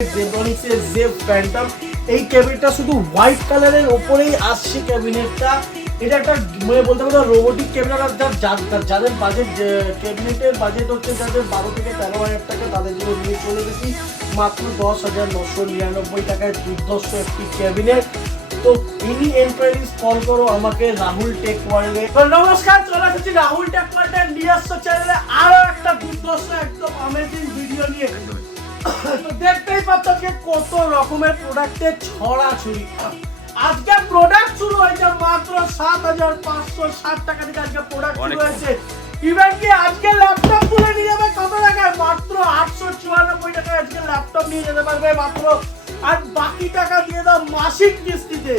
জেব্রনিক্সের জেব Phantom এই ক্যাবিনেটটা শুধু white কালারের ওপরেই আসছে ক্যাবিনেটটা। এটা একটা মানে বলতে পারো রোবোটিক ক্যাবিনেট। আর যাদের বাজেট ক্যাবিনেটের বাজেট হচ্ছে যাদের 12 থেকে 13,000 টাকা, তাদের জন্য নিয়ে চলে গেছি মাত্র 10,999 টাকায় দুর্ধর্ষ একটি ক্যাবিনেট। তো এনি এনকোয়ারিজ কল করো আমাকে রাহুল টেক ওয়ার্ল্ডে। তো নমস্কার, চলে এসেছি রাহুল টেক ওয়ার্ল্ডের নিজস্ব চ্যানেলে আরো একটা দুর্ধর্ষ একদম অ্যামেজিং ভিডিও নিয়ে। তো দেখতেই পাচ্ছ যে কত রকমের প্রোডাক্টের ছড়াছড়ি। আজকে প্রোডাক্ট শুরু হয়েছে মাত্র 7,560 টাকা থেকে। আজকে প্রোডাক্ট শুরু হয়েছে। ইভেন কি আজকে ল্যাপটপ তুলে নিয়ে যাবে কত টাকায়? মাত্র 894 টাকায় আজকে ল্যাপটপ নিয়ে যেতে পারবে মাত্র। আর বাকি টাকা দিয়ে দাও মাসিক কিস্তিতে।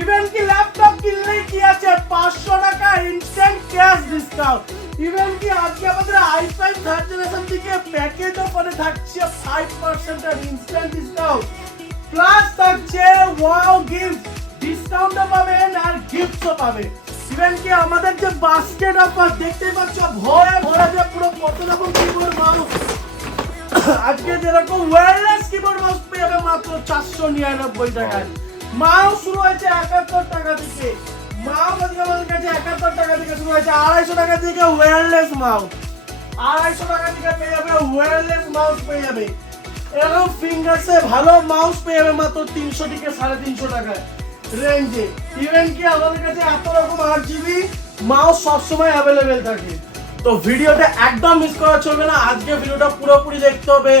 ইভেন কি ল্যাপটপ কিনলেই কি আছে 500 টাকা ইনস্ট্যান্ট ক্যাশ ডিসকাউন্ট। ইভেন কি আজকে আমাদের i5 থার্ড জেনারেশন থেকে প্যাকেজ অফারে থাকছে 5% এর ইনস্ট্যান্ট ডিসকাউন্ট, প্লাস থাকছে ওয়াও গিফট ডিসকাউন্টও পাবেন আর গিফটও পাবেন। ইভেন কি আমাদের যে বাস্কেট অফার দেখতেই পাচ্ছ ভরে ভরে যে পুরো কত রকম কিবোর্ড মাউস। আজকে যেরকম ওয়্যারলেস কিবোর্ড মাউস পেয়ে যাবে মাত্র 499 টাকায়। মাউস শুরু হয়েছে 71 টাকা থেকে। মাউস আজকে আমাদের কাছে 71 টাকা থেকে শুরু হয়েছে। 250 টাকা থেকে ওয়্যারলেস মাউস, 250 টাকা থেকে পেয়ে যাবে ওয়্যারলেস মাউস পেয়ে যাবে। এরকম ফিঙ্গারসে ভালো মাউস পেয়ে যাবে মাত্র 300 থেকে 350 টাকায় রেঞ্জে। ইভেন কি আমাদের কাছে এত রকম 8GB মাউস সবসময় অ্যাভেলেবেল থাকে। তো ভিডিওটা একদম মিস করা চলবে না, আজকে ভিডিওটা পুরোপুরি দেখতে হবে।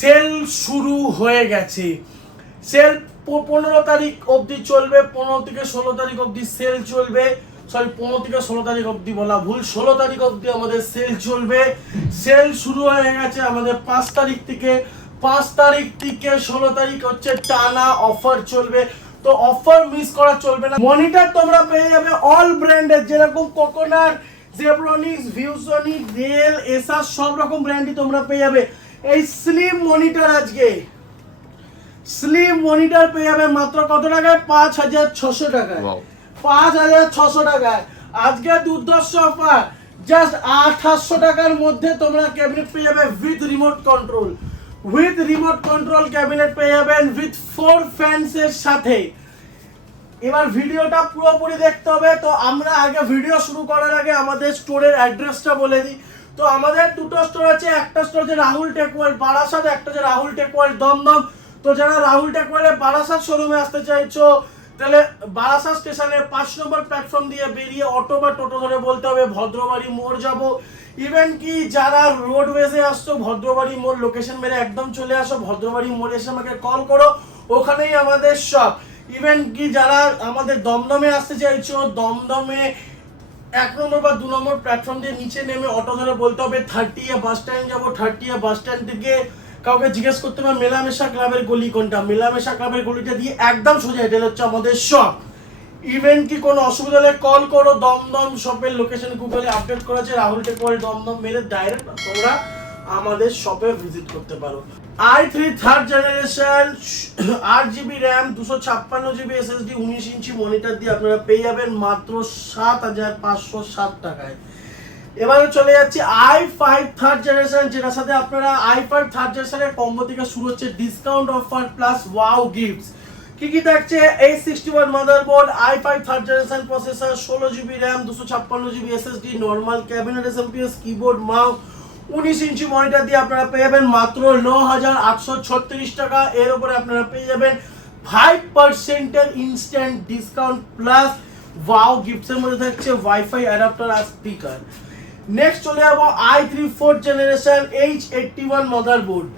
সেল শুরু হয়ে গেছে। সেল 15 তারিখ অবধি চলবে। 15 থেকে 16 তারিখ অবধি সেল চলবে। সরি, 15 থেকে 16 তারিখ অবধি বলা ভুল, 16 তারিখ অবধি আমাদের সেল চলবে। সেল শুরু হয়ে গেছে আমাদের 5 তারিখ থেকে। 5 তারিখ থেকে 16 তারিখ হচ্ছে টানা অফার চলবে। তো অফার মিস করা চলবে না। মনিটর তোমরা পেয়ে যাবে অল ব্র্যান্ডের, যেরকম coconut, Zebronics, ViewSonic, del, Asus সব রকম ব্র্যান্ডই তোমরা পেয়ে যাবে। এই স্লিম মনিটর আজকে স্লিম মনিটর পেয়ে যাবে মাত্র কত টাকায়? 5,600 টাকায়। 5,600 টাকায় আজকে দুর্ধর্ষ অফার। জাস্ট 800 টাকার মধ্যে তোমরা ক্যাবিনেট পেয়ে যাবে with remote control. With remote control cabinet পেয়ে যাবেন উইথ 4 ফ্যানস এর সাথে। এবার ভিডিওটা পুরোপুরি দেখতে হবে। তো আমরা আগে ভিডিও শুরু করার আগে আমাদের স্টোরের অ্যাড্রেসটা বলে দিই। তো আমাদের দুটো স্টোর আছে। একটা স্টোর হচ্ছে রাহুল টেক ওয়ার্ল্ড বারাসাত, একটা হচ্ছে রাহুল টেক ওয়ার্ল্ড দমদম। তো যারা রাহুল টেক ওয়ার্ল্ডের বারাসাত শোরুমে আসতে চাইছো, তাহলে বারাসাত স্টেশনে 5 নম্বর প্ল্যাটফর্ম দিয়ে বেরিয়ে অটো বা টোটো ধরে বলতে হবে ভদ্রবাড়ি মোড় যাব। ইভেন কি যারা রোডওয়েজে আসছো, ভদ্রবাড়ি মোড় লোকেশন মেরে একদম চলে আসো। ভদ্রবাড়ি মোড়ে এসে আমাকে কল করো, ওখানেই আমাদের শপ। ইভেন কি যারা আমাদের দমদমে আসতে চাইছো, দমদমে 1 নম্বর বা 2 নম্বর প্ল্যাটফর্ম দিয়ে নিচে নেমে অটো ধরে বলতে হবে 30 বাস স্ট্যান্ড যাবো। 30 বাস স্ট্যান্ড থেকে কাউকে জিজ্ঞেস করতে হবে মেলামেশা ক্লাবের গলি কোনটা। মেলামেশা ক্লাবের গলিটা দিয়ে একদম সোজা এটা হচ্ছে আমাদের শপ। ইভেন কি কোনো অসুবিধা হলে কল করো। দমদম শপের লোকেশন গুগলে আপডেট করেছে, রাহুল টেক ওয়ার্ল্ড দমদম মেরে ডাইরেক্ট তোমরা আমাদের শপে ভিজিট করতে পারো। i3 third generation 8GB RAM 256GB SSD 19 inch monitor দিয়ে আপনারা পেয়ে যাবেন মাত্র 7,560 টাকায়। এবারে চলে যাচ্ছি i5 থার্ড জেনারেশন, যেটার সাথে আপনারা i5 থার্ড জেনারেশনের কম্বো থেকে শুরু হচ্ছে discount offer plus wow gifts. কি কি থাকছে? 861 motherboard, i5 third generation processor, 16GB RAM 256GB SSD, normal cabinet SMPS, keyboard, mouse, 19 inch monitor দিয়ে আপনারা পেয়ে যাবেন মাত্র 9,836 টাকা। এর উপরে আপনারা পেয়ে যাবেন 5% এর ইনস্ট্যান্ট ডিসকাউন্ট প্লাস ওয়াও গিফটসের মধ্যে থাকছে ওয়াইফাই অ্যাডাপ্টার আর স্পিকার। নেক্সট চলে যাবো i3 4th generation H81 motherboard.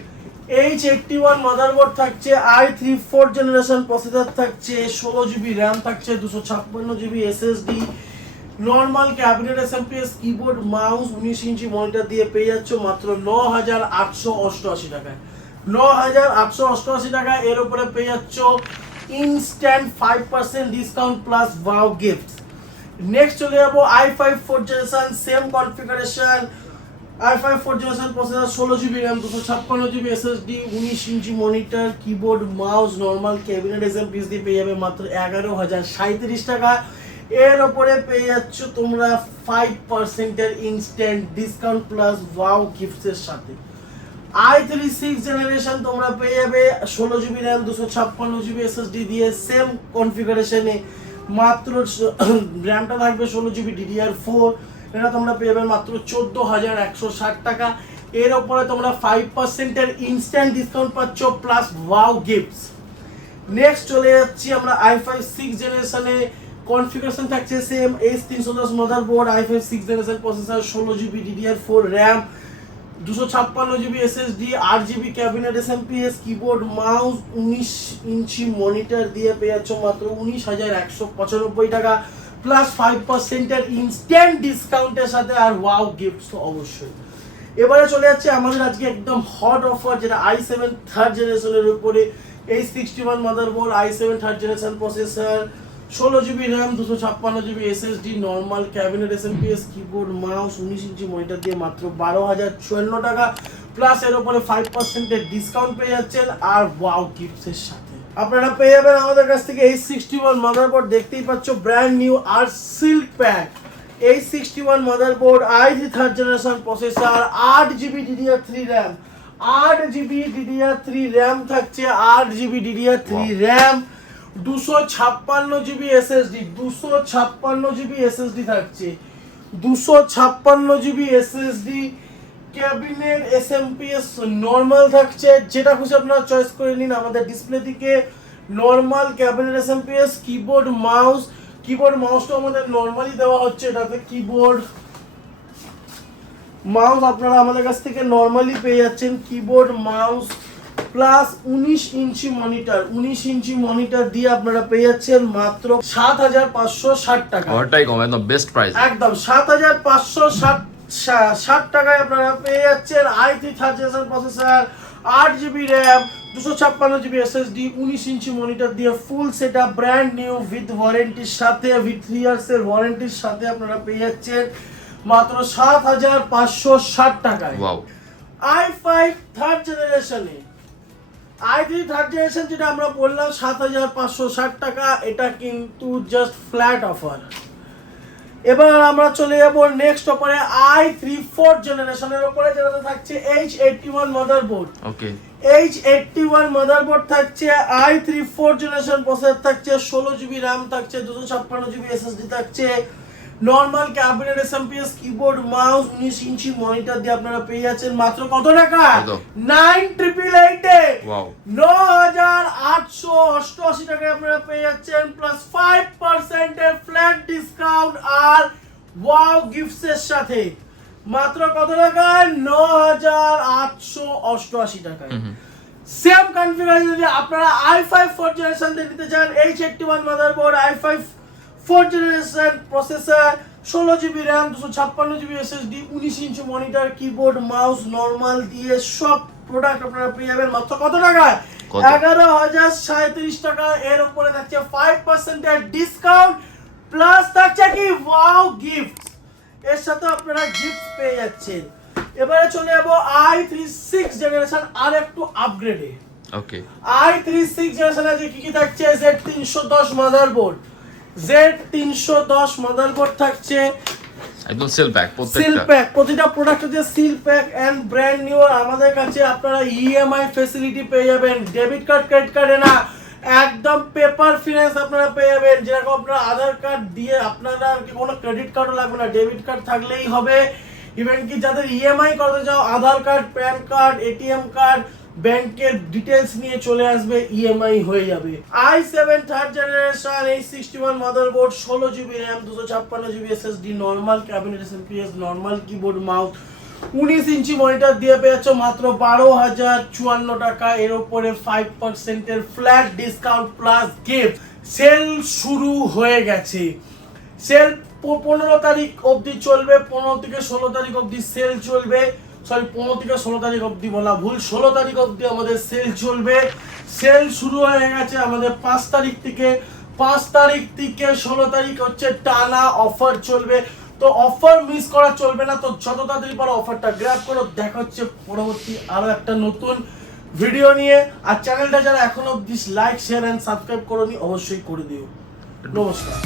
H81 motherboard থাকছে, i3 4th জেনারেশন প্রসেসর থাকছে, 16GB র্যাম থাকছে, 256GB SSD, normal cabinet SMPS keyboard mouse 19 inch monitor দিয়ে পেয়ে যাচ্ছ মাত্র 9888 টাকায়। 9888 টাকায় এর উপরে পেয়ে যাচ্ছ instant 5% discount plus wow gift. Next চলে যাবো i5 4th generation, same configuration, i5 4th generation processor, 16GB RAM, 256GB SSD, 19 inch monitor, keyboard mouse, normal cabinet SMPS দিয়ে পেয়ে যাবে মাত্র 11037 টাকা। এর উপরে পেয়ে যাচ্ছ তোমরা 5% এর ইনস্ট্যান্ট ডিসকাউন্ট প্লাস ওয়াও গিফটসের সাথে। i3 6th জেনারেশন তোমরা পেয়ে যাবে 16GB RAM, 256GB SSD দিয়ে সেম কনফিগারেশনে, মাত্র র্যামটা থাকবে 16GB DDR4, এটা তোমরা পেয়ে যাবে মাত্র 14160 টাকা। এর উপরে তোমরা 5% এর ইনস্ট্যান্ট ডিসকাউন্ট পাচ্ছ প্লাস ওয়াও গিফটস। নেক্সট চলে যাচ্ছি আমরা i5 6th জেনারেশনে, কনফিগারেশন থাকছে same, H310 motherboard, i5 6th generation processor, 16GB DDR4 RAM, 256GB SSD, 8GB cabinet SMPS, keyboard mouse, 19 inch monitor দিয়ে পেয়ে যাচ্ছ মাত্র 19195 টাকা প্লাস 5% এর ইনস্ট্যান্ট ডিসকাউন্টের সাথে আর ওয়াও গিফটস তো অবশ্যই। এবারে চলে যাচ্ছে আমাদের আজকে একদম হট অফার, যেটা i7 3rd জেনারেশনের উপরে, H61 motherboard, i7 3rd generation processor, 16GB RAM, 256GB SSD, normal cabinet SMPS, keyboard mouse, 19 inch monitor দিয়ে মাত্র 12054 টাকা প্লাস এর উপরে 5% এর ডিসকাউন্ট পেয়ে যাচ্ছেন আর ওয়াও গিফটসের সাথে। আপনারা পেয়ে যাবেন আমাদের কাছ থেকে H61 মাদারবোর্ড, দেখতেই পাচ্ছ ব্র্যান্ড নিউ আর seal pack. H61 motherboard, i3 3rd generation processor, 8GB DDR3 RAM, 8GB DDR3 RAM থাকছে, 8GB DDR3 RAM, 256GB SSD, 256GB SSD থাকছে, 256GB SSD, cabinet SMPS normal থাকছে, যেটা খুশি আপনারা চয়েস করে নিন আমাদের ডিসপ্লে থেকে। Normal cabinet SMPS, keyboard mouse, keyboard মাউসটা আমাদের নরমালি দেওয়া হচ্ছে, এটাতে কিবোর্ড মাউস আপনারা আমাদের কাছ থেকে নরমালি পেয়ে যাচ্ছেন, keyboard mouse plus 19 inch monitor, 19 inch monitor দিয়ে আপনারা পেয়ে যাচ্ছেন মাত্র 7560 টাকা। ওটাই কম, একদম বেস্ট প্রাইস, একদম 7560 টাকায় আপনারা পেয়ে যাচ্ছেন i3 3rd generation processor, 8GB RAM, 256GB SSD, 19 inch monitor দিয়ে full setup brand new with ওয়ারেন্টির সাথে, উইথ 3 ইয়ার্সের ওয়ারেন্টির সাথে আপনারা পেয়ে যাচ্ছেন মাত্র 7560 টাকায়। ওয়াও। i5 3rd জেনারেশনে, i3 3rd জেনারেশন যেটা আমরা বললাম 7560 টাকা, এটা কিন্তু জাস্ট ফ্ল্যাট অফার। এবার আমরা চলে যাব নেক্সট অফারে i3 4th জেনারেশনের উপরে, যেটাতে থাকছে H81 মাদারবোর্ড। ওকে, H81 মাদারবোর্ড থাকছে, i3 4th জেনারেশন প্রসেসর থাকছে, 16GB RAM থাকছে, 256GB SSD থাকছে, normal cabinet SMPS, keyboard mouse, 19 inch monitor দিয়ে আপনারা পেয়ে যাচ্ছেন মাত্র কত টাকা? 9888 এ। ওয়াও, 9888 টাকায় আপনারা পেয়ে যাচ্ছেন প্লাস 5% এর ফ্ল্যাট ডিসকাউন্ট আর ওয়াও গিফটস এর সাথে। মাত্র কত টাকা? 9888 টাকায়। সেম কনফিগারেশন যদি আপনারা i5 4th জেনারেশন নিতে চান, H81 motherboard, i5 4th generation processor, 16GB RAM, 256GB SSD, 19 inch monitor, keyboard mouse normal দিয়ে সব প্রোডাক্ট আপনারা পেয়ে যাবেন মাত্র কত টাকা? 11037 টাকা। এর উপরে থাকছে 5% এর ডিসকাউন্ট প্লাস থাকছে কি ওয়াও গিফট, এর সাথে আপনারা গিফট পেয়ে যাচ্ছেন। এবারে চলে যাব i3 6th জেনারেশন আর একটু আপগ্রেডে। ওকে, i3 6th জেনারেশনে যে কি থাকছে, Z310 মাদারবোর্ড, Z310 মাদারবোর্ড থাকছে, একদম সেল প্যাক, সিল প্যাক, প্রতিটা প্রোডাক্টে যে seal pack and brand new. আমাদের কাছে আপনারা ইএমআই ফ্যাসিলিটি পেয়ে যাবেন, ডেবিট কার্ড ক্রেডিট কার্ডে না, একদম পেপার ফিনান্স আপনারা পেয়ে যাবেন। যেরকম আপনারা আধার কার্ড দিয়ে আপনারা কোনো ক্রেডিট কার্ডও লাগবে না, ডেবিট কার্ড থাকলেই হবে। ইভেন কি যাদের ইএমআই করতে চাও, Aadhaar card, PAN card, ATM card, ব্যাংকের ডিটেলস নিয়ে চলে আসবে, ইএমআই হয়ে যাবে। i7 3rd generation, H61 motherboard, 16GB RAM, 256GB SSD, normal cabinet SMPS, normal keyboard mouse, 19 inch monitor দিয়ে পেয়েছো মাত্র 12054 টাকা। এর উপরে 5% এর flat discount plus gift. Sale শুরু হয়ে গেছে, সেল 15 তারিখ অবধি চলবে, 15 থেকে 16 তারিখ অবধি সেল চলবে। 15 থেকে 16 তারিখ অবধি বলা ভুল, 16 তারিখ অবধি আমাদের সেল চলবে। সেল শুরু হয়ে গেছে আমাদের 5 তারিখ থেকে। 5 তারিখ থেকে 16 তারিখ হচ্ছে টানা অফার চলবে। তো অফার মিস করা চলবে না, তো যত তাড়াতাড়ি পারো অফারটা গ্র্যাব করো। দেখা হচ্ছে পরবর্তী আরো একটা নতুন ভিডিও নিয়ে। আর চ্যানেলটা যারা এখনো অবধি লাইক শেয়ার এন্ড সাবস্ক্রাইব করোনি অবশ্যই করে দিও। নমস্কার।